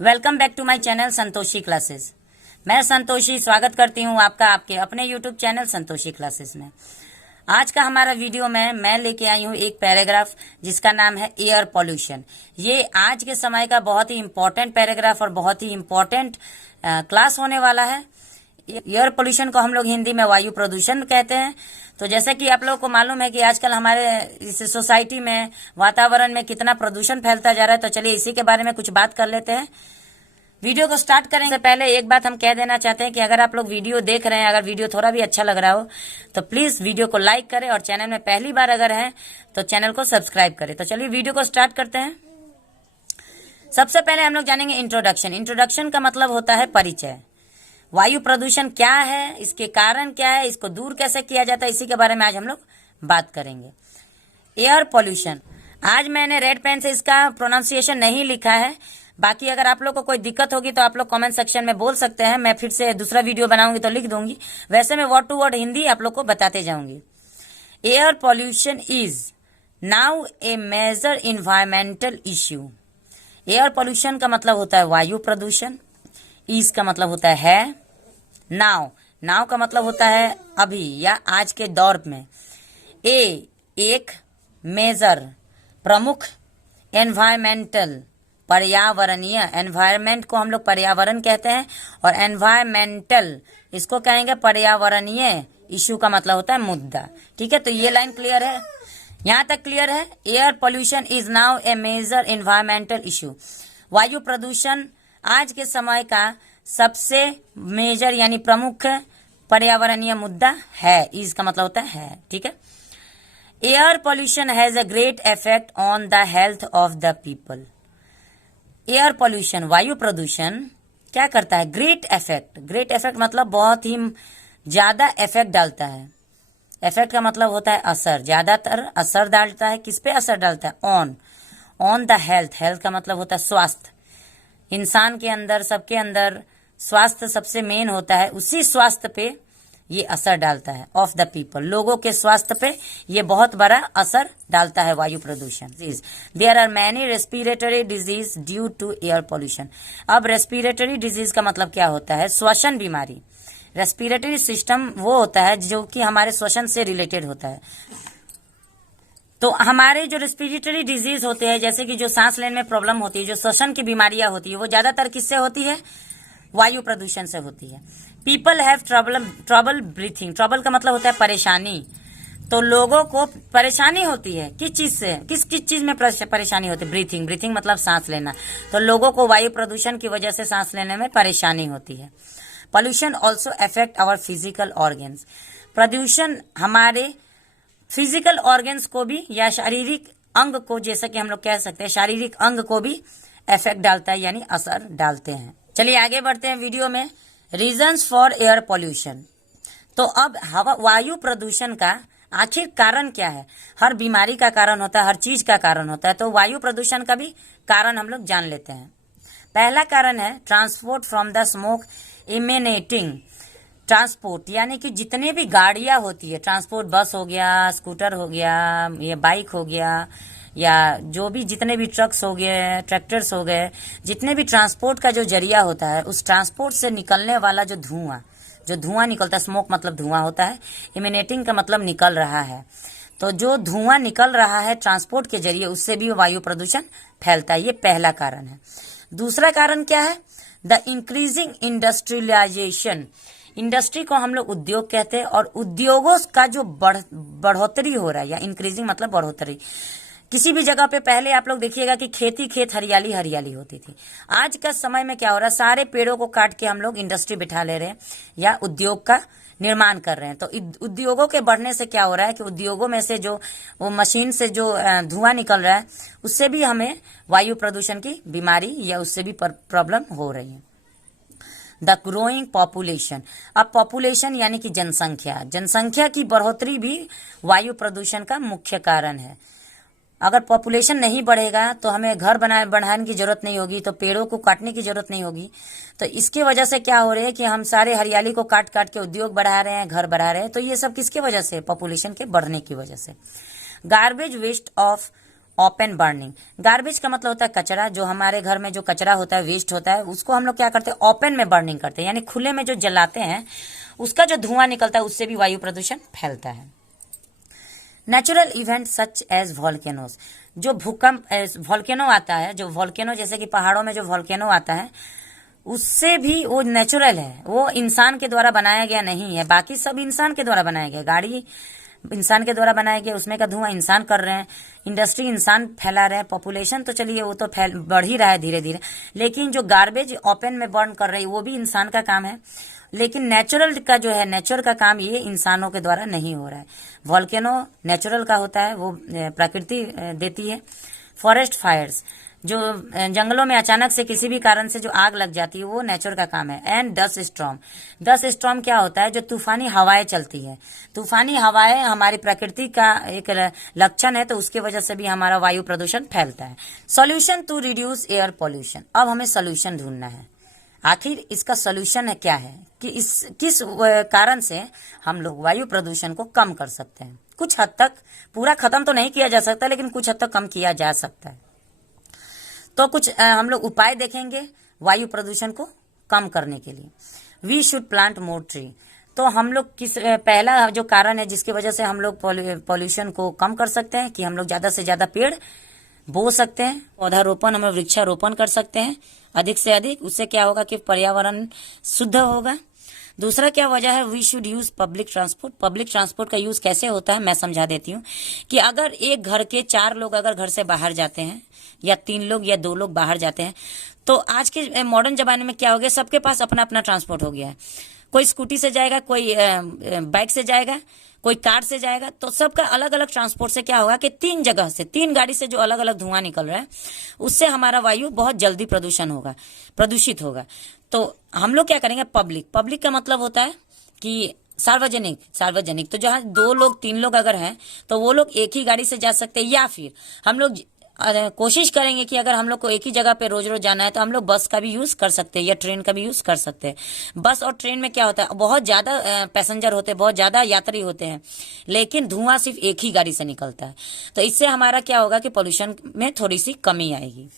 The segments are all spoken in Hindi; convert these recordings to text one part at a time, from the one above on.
Welcome back to my channel Santoshi classes. मैं संतोषी स्वागत करती हूँ आपका आपके अपने यूट्यूब चैनल संतोषी क्लासेस में। आज का हमारा वीडियो में मैं लेके आई हूँ एक पैराग्राफ जिसका नाम है एयर पॉल्यूशन। ये आज के समय का बहुत ही इम्पोर्टेंट पैराग्राफ और बहुत ही इम्पोर्टेंट क्लास होने वाला है। एयर पोल्यूशन को हम लोग हिंदी में वायु प्रदूषण कहते हैं। तो जैसे कि आप लोगों को मालूम है कि आजकल हमारे इस सोसाइटी में वातावरण में कितना प्रदूषण फैलता जा रहा है, तो चलिए इसी के बारे में कुछ बात कर लेते हैं। वीडियो को स्टार्ट करने से पहले एक बात हम कह देना चाहते हैं कि अगर आप लोग वीडियो देख रहे हैं, अगर वीडियो थोड़ा भी अच्छा लग रहा हो तो प्लीज वीडियो को लाइक करें और चैनल में पहली बार अगर हैं तो चैनल को सब्सक्राइब करें। तो चलिए वीडियो को स्टार्ट करते हैं। सबसे पहले हम लोग जानेंगे इंट्रोडक्शन। इंट्रोडक्शन का मतलब होता है परिचय। वायु प्रदूषण क्या है, इसके कारण क्या है, इसको दूर कैसे किया जाता है, इसी के बारे में आज हम लोग बात करेंगे। एयर पॉल्यूशन, आज मैंने रेड पेन से इसका प्रोनाउंसिएशन नहीं लिखा है। बाकी अगर आप लोग को कोई दिक्कत होगी तो आप लोग कमेंट सेक्शन में बोल सकते हैं, मैं फिर से दूसरा वीडियो बनाऊंगी तो लिख दूंगी। वैसे मैं वर्ड टू वर्ड हिंदी आप लोग को बताते जाऊंगी। Air pollution is now a major environmental issue. Air pollution का मतलब होता है वायु प्रदूषण। इज का मतलब होता है नाउ। नाउ का मतलब होता है अभी या आज के दौर में। एक मेजर प्रमुख, एनवायरमेंटल पर्यावरणीय। एनवायरमेंट को हम लोग पर्यावरण कहते हैं और एनवायरमेंटल इसको कहेंगे पर्यावरणीय। इश्यू का मतलब होता है मुद्दा। ठीक है, तो ये लाइन क्लियर है, यहां तक क्लियर है। Air pollution is now a major environmental issue. वायु प्रदूषण आज के समय का सबसे मेजर यानी प्रमुख पर्यावरणीय मुद्दा है। इसका मतलब होता है, ठीक है। Air pollution has a great effect on the health of the people. Air pollution वायु प्रदूषण क्या करता है? Great effect. ग्रेट इफेक्ट मतलब बहुत ही ज्यादा इफेक्ट डालता है। इफेक्ट का मतलब होता है असर, ज्यादातर असर डालता है। किस पे असर डालता है? On the health. हेल्थ का मतलब होता है स्वास्थ्य। इंसान के अंदर, सबके अंदर स्वास्थ्य सबसे मेन होता है, उसी स्वास्थ्य पे ये असर डालता है। ऑफ द पीपल, लोगों के स्वास्थ्य पे ये बहुत बड़ा असर डालता है वायु प्रदूषण। There are many respiratory disease due to air pollution. अब रेस्पिरेटरी डिजीज का मतलब क्या होता है? श्वसन बीमारी। रेस्पिरेटरी सिस्टम वो होता है जो कि हमारे श्वसन से रिलेटेड होता है। तो हमारे जो रेस्पिरेटरी डिजीज होते हैं, जैसे कि जो सांस लेने में प्रॉब्लम होती है, जो श्वसन की बीमारियां होती है, वो ज्यादातर किससे होती है? वायु प्रदूषण से होती है। People have trouble breathing. Trouble का मतलब होता है परेशानी। तो लोगों को परेशानी होती है किस चीज से? किस चीज में परेशानी होती है? ब्रीथिंग। ब्रीथिंग मतलब सांस लेना। तो लोगों को वायु प्रदूषण की वजह से सांस लेने में परेशानी होती है। Pollution also affect our physical organs. प्रदूषण हमारे फिजिकल ऑर्गेन्स को भी या शारीरिक अंग को, जैसा कि हम लोग कह सकते हैं शारीरिक अंग को भी इफेक्ट डालता है, यानी असर डालते हैं। चलिए आगे बढ़ते हैं वीडियो में। Reasons for air pollution. तो अब वायु प्रदूषण का आखिर कारण क्या है? हर बीमारी का कारण होता है, हर चीज का कारण होता है, तो वायु प्रदूषण का भी कारण हम लोग जान लेते हैं। पहला कारण है transport from the smoke emanating. Transport यानी कि जितने भी गाड़ियां होती है, ट्रांसपोर्ट बस हो गया, स्कूटर हो गया, या बाइक हो गया, या जो भी जितने भी ट्रक्स हो गए, ट्रैक्टर्स हो गए, जितने भी ट्रांसपोर्ट का जो जरिया होता है, उस ट्रांसपोर्ट से निकलने वाला जो धुआं निकलता है, स्मोक मतलब धुआं होता है, इमिनेटिंग का मतलब निकल रहा है। तो जो धुआं निकल रहा है ट्रांसपोर्ट के जरिए, उससे भी वायु प्रदूषण फैलता है। ये पहला कारण है। दूसरा कारण क्या है? The increasing industrialisation. इंडस्ट्री को हम लोग उद्योग कहते हैं, और उद्योगों का जो बढ़ोतरी हो रहा है, या इंक्रीजिंग मतलब बढ़ोतरी। किसी भी जगह पे पहले आप लोग देखिएगा कि खेत हरियाली हरियाली होती थी। आज का समय में क्या हो रहा है? सारे पेड़ों को काट के हम लोग इंडस्ट्री बिठा ले रहे हैं या उद्योग का निर्माण कर रहे हैं। तो उद्योगों के बढ़ने से क्या हो रहा है कि उद्योगों में से जो वो मशीन से जो धुआं निकल रहा है, उससे भी हमें वायु प्रदूषण की बीमारी या उससे भी प्रॉब्लम हो रही है। The growing population. अब पॉपुलेशन यानी कि जनसंख्या की बढ़ोतरी भी वायु प्रदूषण का मुख्य कारण है। अगर पॉपुलेशन नहीं बढ़ेगा तो हमें घर बढ़ाने की जरूरत नहीं होगी, तो पेड़ों को काटने की जरूरत नहीं होगी। तो इसकी वजह से क्या हो रहा है कि हम सारे हरियाली को काट काट के उद्योग बढ़ा रहे हैं, घर बढ़ा रहे हैं। तो ये सब किसकी वजह से? पॉपुलेशन के बढ़ने की वजह से। Garbage waste of open burning. Garbage का मतलब होता है कचरा, जो हमारे घर में जो कचरा होता है, वेस्ट होता है, उसको हम लोग क्या करते हैं, ओपन में बर्निंग करते हैं, यानी खुले में जो जलाते हैं उसका जो धुआं निकलता है उससे भी वायु प्रदूषण फैलता है। Natural event such as volcanoes, जो भूकंप वॉल्केनो आता है, जो वॉल्केनो जैसे कि पहाड़ों में जो वॉल्केनो आता है, उससे भी वो नेचुरल है, वो इंसान के द्वारा बनाया गया नहीं है। बाकी सब इंसान के द्वारा बनाया गया, गाड़ी इंसान के द्वारा बनाया गया, उसमें का धुआं इंसान कर रहे हैं, इंडस्ट्री इंसान फैला रहे हैं, पॉपुलेशन तो चलिए वो तो बढ़ ही रहा है धीरे धीरे, लेकिन जो गार्बेज ओपन में बर्न कर रही है वो भी इंसान का काम है। लेकिन नेचुरल का जो है, नेचर का काम ये इंसानों के द्वारा नहीं हो रहा है। वॉल्केनो नेचुरल का होता है, वो प्रकृति देती है। फॉरेस्ट फायर्स, जो जंगलों में अचानक से किसी भी कारण से जो आग लग जाती है वो नेचर का काम है। And dust storm, dust storm क्या होता है, जो तूफानी हवाएं चलती है, तूफानी हवाएं हमारी प्रकृति का एक लक्षण है, तो उसकी वजह से भी हमारा वायु प्रदूषण फैलता है। Solution to reduce air pollution, अब हमें सॉल्यूशन ढूंढना है, आखिर इसका सॉल्यूशन है क्या है, कि किस कारण से हम लोग वायु प्रदूषण को कम कर सकते हैं। कुछ हद तक, पूरा खत्म तो नहीं किया जा सकता, लेकिन कुछ हद तक कम किया जा सकता है। तो कुछ हम लोग उपाय देखेंगे वायु प्रदूषण को कम करने के लिए। We should plant more tree, तो हम लोग पहला जो कारण है जिसकी वजह से हम लोग पॉल्यूशन को कम कर सकते हैं, कि हम लोग ज्यादा से ज्यादा पेड़ बो सकते हैं, पौधारोपण, हम वृक्षारोपण कर सकते हैं अधिक से अधिक। उससे क्या होगा कि पर्यावरण शुद्ध होगा। दूसरा क्या वजह है, we should use public transport. Public transport का यूज कैसे होता है मैं समझा देती हूँ, कि अगर एक घर के 4 लोग अगर घर से बाहर जाते हैं, या 3 लोग या 2 लोग बाहर जाते हैं, तो आज के मॉडर्न जमाने में क्या हो गया, सबके पास अपना अपना ट्रांसपोर्ट हो गया है। कोई स्कूटी से जाएगा, कोई बाइक से जाएगा, कोई कार से जाएगा, तो सबका अलग अलग ट्रांसपोर्ट से क्या होगा कि 3 जगह से, 3 गाड़ी से जो अलग अलग धुआं निकल रहा है, उससे हमारा वायु बहुत जल्दी प्रदूषित होगा। तो हम लोग क्या करेंगे, पब्लिक का मतलब होता है कि सार्वजनिक, तो जहाँ 2 लोग 3 लोग अगर हैं तो वो लोग एक ही गाड़ी से जा सकते हैं, या फिर हम लोग कोशिश करेंगे कि अगर हम लोग को एक ही जगह पे रोज रोज जाना है तो हम लोग बस का भी यूज कर सकते हैं या ट्रेन का भी यूज कर सकते हैं। बस और ट्रेन में क्या होता है, बहुत ज्यादा पैसेंजर होते हैं, बहुत ज्यादा यात्री होते हैं, लेकिन धुआं सिर्फ एक ही गाड़ी से निकलता है। तो इससे हमारा क्या होगा कि पोल्यूशन में थोड़ी सी कमी आएगी।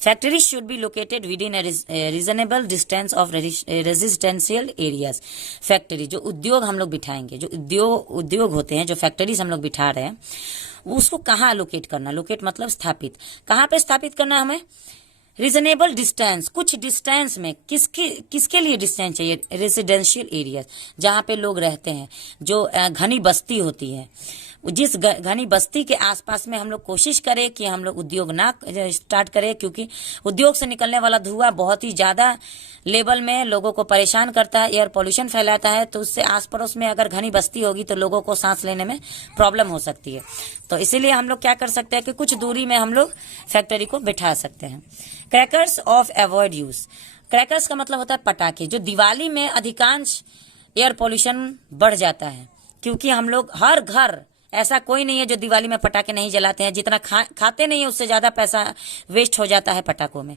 Factory should be located with in reasonable distance of residential areas. Factory, जो उद्योग हम लोग बिठाएंगे, जो उद्योग होते हैं, जो फैक्ट्रीज हम लोग बिठा रहे हैं, उसको कहाँ लोकेट करना, लोकेट मतलब स्थापित, कहाँ पे स्थापित करना है हमें, रीजनेबल डिस्टेंस, कुछ डिस्टेंस में। किसके लिए डिस्टेंस चाहिए, रेजिडेंशियल एरिया, जहाँ पे लोग रहते हैं, जो घनी बस्ती होती है, जिस घनी बस्ती के आसपास में हम लोग कोशिश करें कि हम लोग उद्योग ना स्टार्ट करें, क्योंकि उद्योग से निकलने वाला धुआं बहुत ही ज्यादा लेवल में लोगों को परेशान करता है, एयर पोल्यूशन फैलाता है। तो उससे आस पड़ोस में अगर घनी बस्ती होगी तो लोगों को सांस लेने में प्रॉब्लम हो सकती है। तो इसीलिए हम लोग क्या कर सकते हैं कि कुछ दूरी में हम लोग फैक्ट्री को बिठा सकते हैं। Crackers of avoid use, crackers का मतलब होता है पटाखे, जो दिवाली में अधिकांश एयर पोल्यूशन बढ़ जाता है, क्योंकि हम लोग हर घर, ऐसा कोई नहीं है जो दिवाली में पटाखे नहीं जलाते हैं, जितना खाते नहीं है उससे ज्यादा पैसा वेस्ट हो जाता है पटाखों में।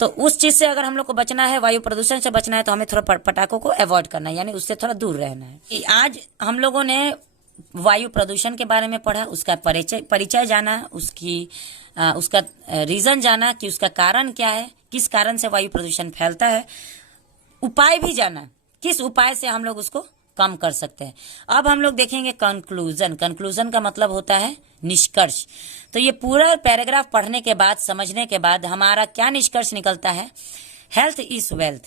तो उस चीज से अगर हम लोग को बचना है, वायु प्रदूषण से बचना है, तो हमें थोड़ा पटाखों को अवॉइड करना है, यानी उससे थोड़ा दूर रहना है। आज हम लोगों ने वायु प्रदूषण के बारे में पढ़ा, उसका परिचय जाना, उसका रीजन जाना कि उसका कारण क्या है, किस कारण से वायु प्रदूषण फैलता है, उपाय भी जाना, किस उपाय से हम लोग उसको कम कर सकते हैं। अब हम लोग देखेंगे कंक्लूजन का मतलब होता है निष्कर्ष। तो ये पूरा पैराग्राफ पढ़ने के बाद, समझने के बाद हमारा क्या निष्कर्ष निकलता है, हेल्थ इज वेल्थ,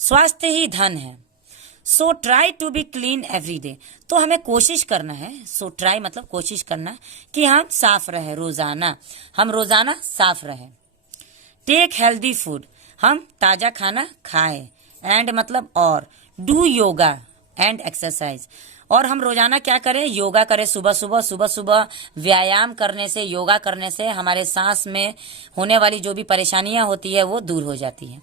स्वास्थ्य ही धन है। So try to be clean every day, तो हमें कोशिश करना है, सो ट्राई मतलब कोशिश करना कि हम साफ रहे, हम रोजाना साफ रहे। टेक हेल्दी फूड, हम ताजा खाना खाएं, एंड मतलब और, डू योगा एंड एक्सरसाइज, और हम रोजाना क्या करें, योगा करें। सुबह व्यायाम करने से, योगा करने से हमारे सांस में होने वाली जो भी परेशानियां होती है वो दूर हो जाती है,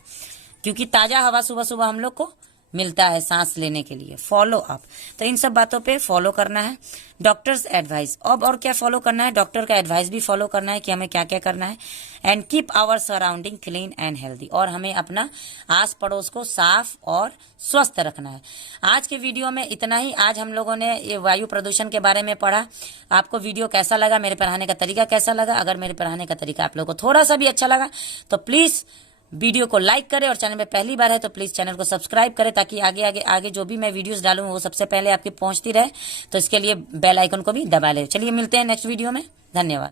क्योंकि ताजा हवा सुबह हम लोग को मिलता है सांस लेने के लिए, फॉलो अप। तो इन सब बातों पे फॉलो करना है। डॉक्टर्स एडवाइस, अब और क्या फॉलो करना है, डॉक्टर का एडवाइस भी फॉलो करना है कि हमें क्या क्या करना है। And keep our surrounding clean and healthy, और हमें अपना आस पड़ोस को साफ और स्वस्थ रखना है। आज के वीडियो में इतना ही। आज हम लोगों ने ये वायु प्रदूषण के बारे में पढ़ा। आपको वीडियो कैसा लगा, मेरे पढ़ाने का तरीका कैसा लगा? अगर मेरे पढ़ाने का तरीका आप लोगों को थोड़ा सा भी अच्छा लगा तो प्लीज वीडियो को लाइक करें, और चैनल में पहली बार है तो प्लीज चैनल को सब्सक्राइब करें, ताकि आगे आगे आगे जो भी मैं वीडियोस डालूं वो सबसे पहले आपकी पहुंचती रहे। तो इसके लिए बेल आइकन को भी दबा ले। चलिए मिलते हैं नेक्स्ट वीडियो में। धन्यवाद।